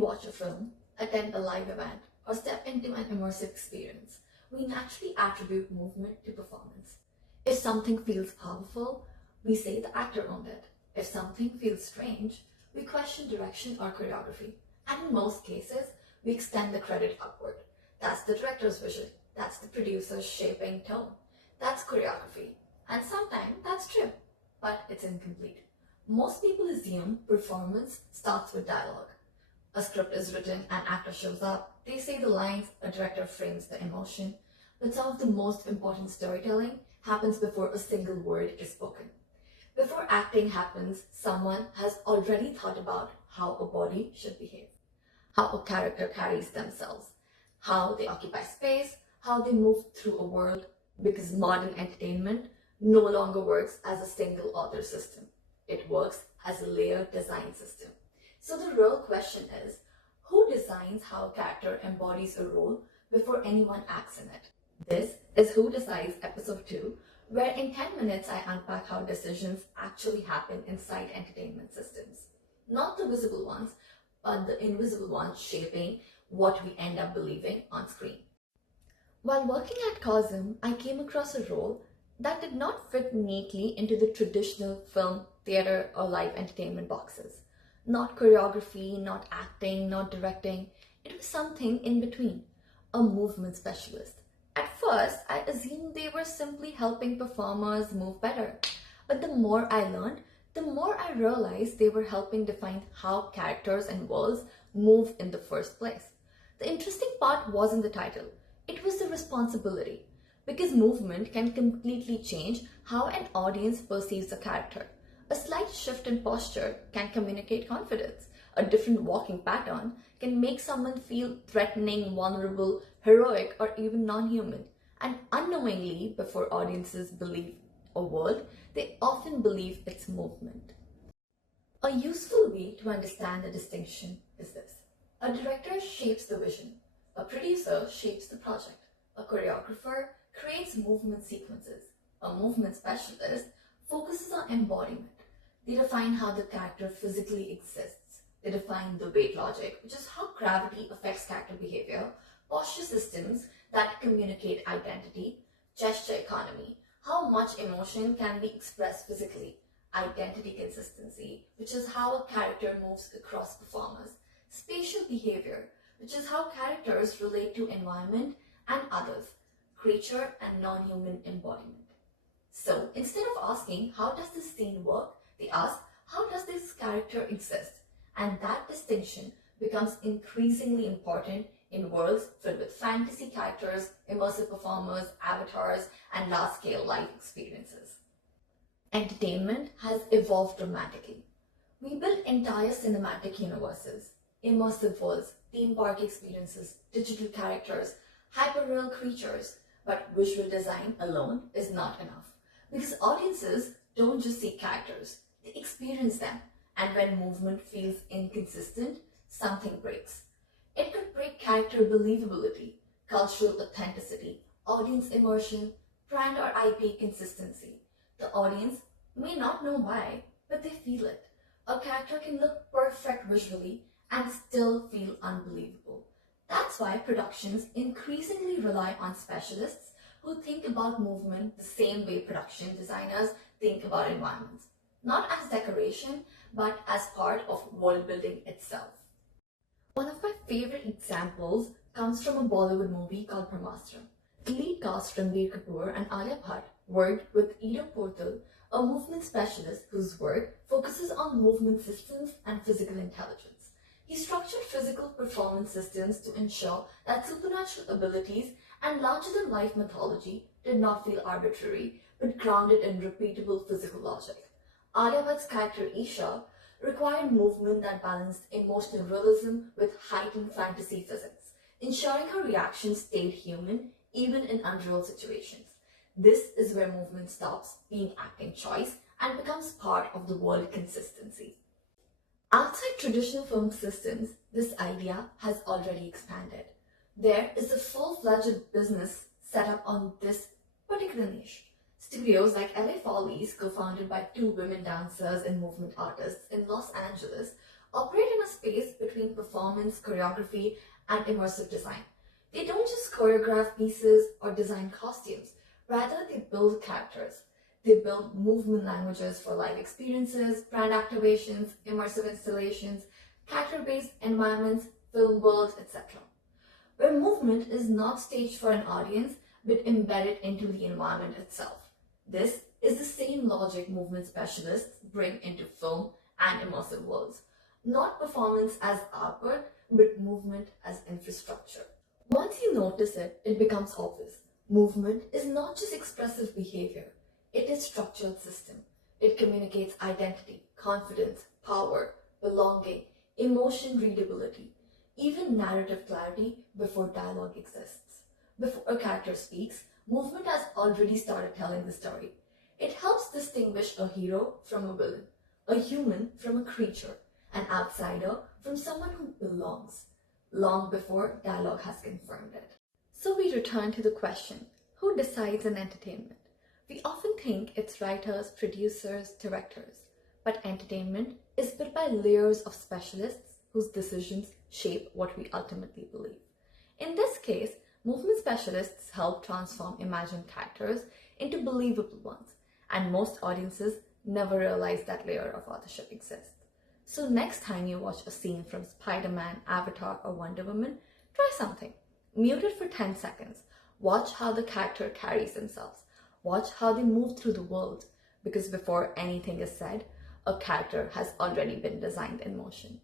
watch a film, attend a live event, or step into an immersive experience, we naturally attribute movement to performance. If something feels powerful, we say the actor owned it. If something feels strange, we question direction or choreography. And in most cases, we extend the credit upward. That's the director's vision. That's the producer's shaping tone. That's choreography. And sometimes that's true, but it's incomplete. Most people assume performance starts with dialogue. A script is written, an actor shows up, they say the lines, a director frames the emotion. But some of the most important storytelling happens before a single word is spoken. Before acting happens, someone has already thought about how a body should behave, how a character carries themselves, how they occupy space, how they move through a world, because modern entertainment no longer works as a single author system. It works as a layered design system. So the real question is, who designs how a character embodies a role before anyone acts in it? This is Who Decides episode 2, where in 10 minutes I unpack how decisions actually happen inside entertainment systems. Not the visible ones, but the invisible ones shaping what we end up believing on screen. While working at Cosm, I came across a role that did not fit neatly into the traditional film, theater, or live entertainment boxes. Not choreography, not acting, not directing. It was something in between. A movement specialist. At first, I assumed they were simply helping performers move better. But the more I learned, the more I realized they were helping define how characters and worlds move in the first place. The interesting part wasn't the title. It was the responsibility. Because movement can completely change how an audience perceives a character. A slight shift in posture can communicate confidence. A different walking pattern can make someone feel threatening, vulnerable, heroic, or even non-human. And unknowingly, before audiences believe a word, they often believe its movement. A useful way to understand the distinction is this. A director shapes the vision. A producer shapes the project. A choreographer creates movement sequences. A movement specialist focuses on embodiment. They define how the character physically exists. They define the weight logic, which is how gravity affects character behavior, posture systems that communicate identity, gesture economy, how much emotion can be expressed physically, identity consistency, which is how a character moves across performers, spatial behavior, which is how characters relate to environment and others, creature and non-human embodiment. So instead of asking, how does this scene work? They ask, how does this character exist? And that distinction becomes increasingly important in worlds filled with fantasy characters, immersive performers, avatars, and large-scale life experiences. Entertainment has evolved dramatically. We build entire cinematic universes, immersive worlds, theme park experiences, digital characters, hyperreal creatures, but visual design alone is not enough. Because audiences don't just see characters, they experience them. And when movement feels inconsistent, something breaks. It could break character believability, cultural authenticity, audience immersion, brand or IP consistency. The audience may not know why, but they feel it. A character can look perfect visually and still feel unbelievable. That's why productions increasingly rely on specialists who think about movement the same way production designers think about environments. Not as decoration, but as part of world building itself. One of my favorite examples comes from a Bollywood movie called Brahmastra. The lead cast Ranbir Kapoor and Alia Bhatt worked with Ido Portal, a movement specialist whose work focuses on movement systems and physical intelligence. He structured physical performance systems to ensure that supernatural abilities and larger-than-life mythology did not feel arbitrary, but grounded in repeatable physical logic. Alia Bhatt's character Isha required movement that balanced emotional realism with heightened fantasy physics, ensuring her reactions stayed human even in unreal situations. This is where movement stops being acting choice and becomes part of the world consistency. Outside traditional film systems, this idea has already expanded. There is a full-fledged business set up on this particular niche. Studios like LA Follies, co-founded by two women dancers and movement artists in Los Angeles, operate in a space between between performance, choreography, and immersive design. They don't just choreograph pieces or design costumes, rather they build characters. They build movement languages for live experiences, brand activations, immersive installations, character-based environments, film worlds, etc. Where movement is not staged for an audience, but embedded into the environment itself. This is the same logic movement specialists bring into film and immersive worlds. Not performance as output, but movement as infrastructure. Once you notice it, it becomes obvious. Movement is not just expressive behavior. It is structured system. It communicates identity, confidence, power, belonging, emotion readability, even narrative clarity before dialogue exists. Before a character speaks, movement has already started telling the story. It helps distinguish a hero from a villain, a human from a creature, an outsider from someone who belongs, long before dialogue has confirmed it. So we return to the question, who decides in entertainment? We often think it's writers, producers, directors, but entertainment is built by layers of specialists whose decisions shape what we ultimately believe. In this case, movement specialists help transform imagined characters into believable ones, and most audiences never realize that layer of authorship exists. So next time you watch a scene from Spider-Man, Avatar, or Wonder Woman, try something. Mute it for 10 seconds. Watch how the character carries themselves. Watch how they move through the world, because before anything is said, a character has already been designed in motion.